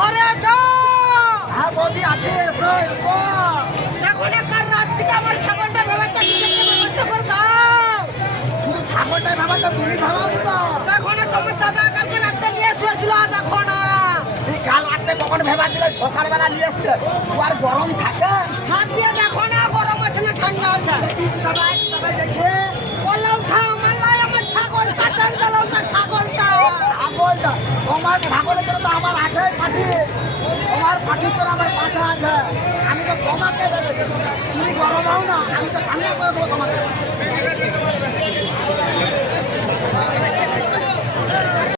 ঘরে আছো? হ্যাঁ বৌদি আছে, এসো এসো। এখন কাল রাত থেকে আমার ছাগলটা ভেবাচ্ছে ব্যবস্থা করে দাও। শুধু ছাগলটাই ভাবা, তো তুমি ভাবাও তো। দেখো না তোমার দাদা কালকে রাতে নিয়ে শুয়েছিল, দেখো না। এই কাল রাতে কখন ভেবাছিল, সকালবেলা নিয়ে এসছে। ও আর গরম থাকে? হাত দিয়ে দেখো না গরম আছে না ঠান্ডা আছে। সবাই সবাই দেখে বললো উঠাও মাল্লাই আমার ছাগলটা, তেল দিল না ছাগলটা। ছাগলটা, তোমার ছাগলের জন্য তো আমার আছে পাঠি। তোমার পাঠির জন্য আমার পাঠা আছে।